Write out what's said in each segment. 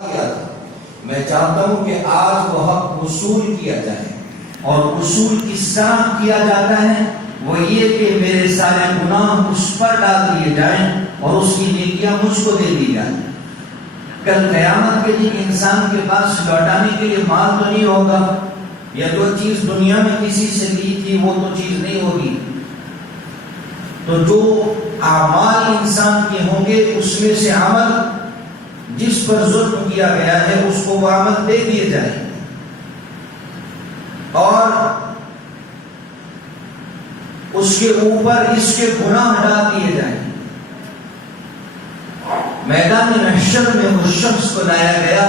کیا تھا، میں چاہتا ہوں کہ آج وہ حق وصول کیا جائے، اور وصول کس طرح کیا جاتا ہے؟ وہ یہ کہ میرے سارے گناہ اس پر ڈال دیے جائیں اور اس کی نیکیاں مجھ کو دے دی جائیں۔ کل قیامت کے دن انسان کے پاس لوٹانے کے لیے مال تو نہیں ہوگا، یا جو چیز دنیا میں کسی سے لی تھی وہ تو چیز نہیں ہوگی، تو جو اعمال انسان کے ہوں گے اس میں سے عمل جس پر ظلم کیا گیا ہے اس کو وہ عمل دے دیے جائیں گے، اور اس کے اوپر اس کے گناہ ڈال دیے جائیں گے۔ میدان محشر میں اس شخص کو لایا گیا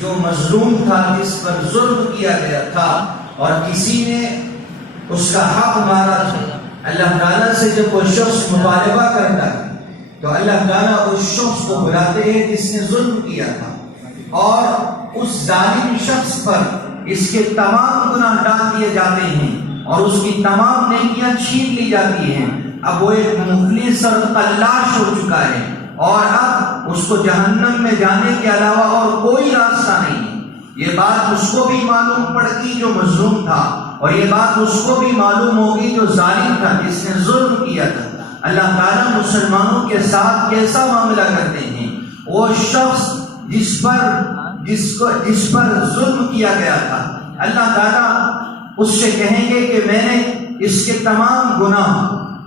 جو مظلوم تھا، جس پر ظلم کیا گیا تھا اور کسی نے اس کا حق مارا تھا۔ اللہ تعالیٰ سے جب وہ شخص مطالبہ کرتا ہے تو اللہ تعالیٰ اس شخص کو بلاتے ہیں جس نے ظلم کیا تھا، اور اس ظالم شخص پر اس کے تمام گناہ ڈال دیے جاتے ہیں اور اس کی تمام نیکیاں چھین لی جاتی ہیں۔ اب وہ ایک مفلس اور قلاش ہو چکا ہے، اور اب اس کو جہنم میں جانے کے علاوہ اور کوئی راستہ نہیں ہے۔ یہ بات اس کو بھی معلوم پڑتی جو مظلوم تھا، اور یہ بات اس کو بھی معلوم ہوگی جو ظالم تھا، جس نے ظلم کیا تھا۔ اللہ تعالیٰ مسلمانوں کے ساتھ کیسا معاملہ کرتے ہیں؟ وہ شخص جس پر ظلم کیا گیا تھا، اللہ تعالیٰ اس سے کہیں گے کہ میں نے اس کے تمام گناہ،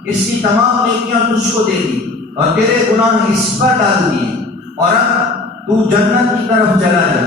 اس کی تمام نیکیاں تجھ کو دے دی اور تیرے گناہ اس پر ڈال دیے، اور اب تو جنت کی طرف چلا جا۔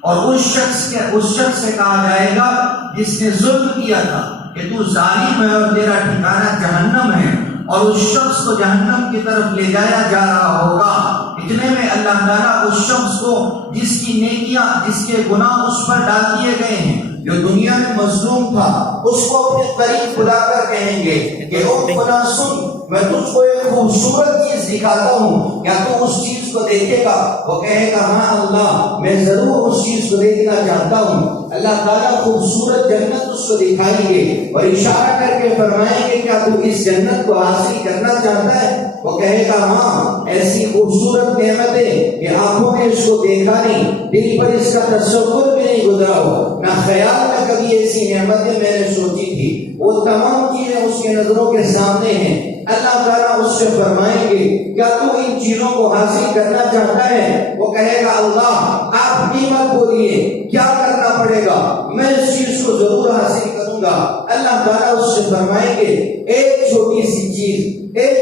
اور اس شخص سے کہا جائے گا جس نے ظلم کیا تھا کہ تو ظالم ہے اور تیرا ٹھکانہ جہنم ہے، اور اس شخص کو جہنم کی طرف لے جایا جا رہا ہوگا۔ اتنے میں اللہ تعالیٰ اس شخص کو جس کی نیکیاں، جس کے گناہ اس پر ڈال دیے گئے ہیں، جو دنیا میں مظلوم تھا، اس کو اپنے قریب بلا کر کہیں گے کہ او فلاں سن، میں تجھ کو ایک خوبصورت چیز دکھاتا ہوں، کیا تو اس چیز کو دیکھے گا؟ وہ کہے گا ہاں اللہ، میں ضرور اس چیز کو دیکھنا چاہتا ہوں۔ اللہ تعالیٰ خوبصورت جنت اس کو دکھائیں گے اور اشارہ کر کے فرمائیں گے کیا تو اس جنت کو حاصل کرنا چاہتا ہے؟ وہ کہے گا ہاں، ایسی خوبصورت نعمتیں کہ آنکھوں نے اس کو دیکھا نہیں، دل پر اس کا تصور بھی نہیں گزرا ہو، نہ خیال میں کبھی ایسی نعمتیں میں نے سوچی تھی، وہ تمام چیزیں اس کے نظروں کے سامنے ہیں۔ اللہ تعالیٰ اس سے فرمائیں گے کیا تو ان چیزوں کو حاصل کرنا چاہتا ہے؟ وہ کہے گا اللہ، آپ قیمت بولیے، کیا کرنا پڑے گا، میں اس چیز کو ضرور حاصل کروں گا۔ اللہ تعالیٰ اس سے فرمائیں گے ایک چھوٹی سی چیز، ایک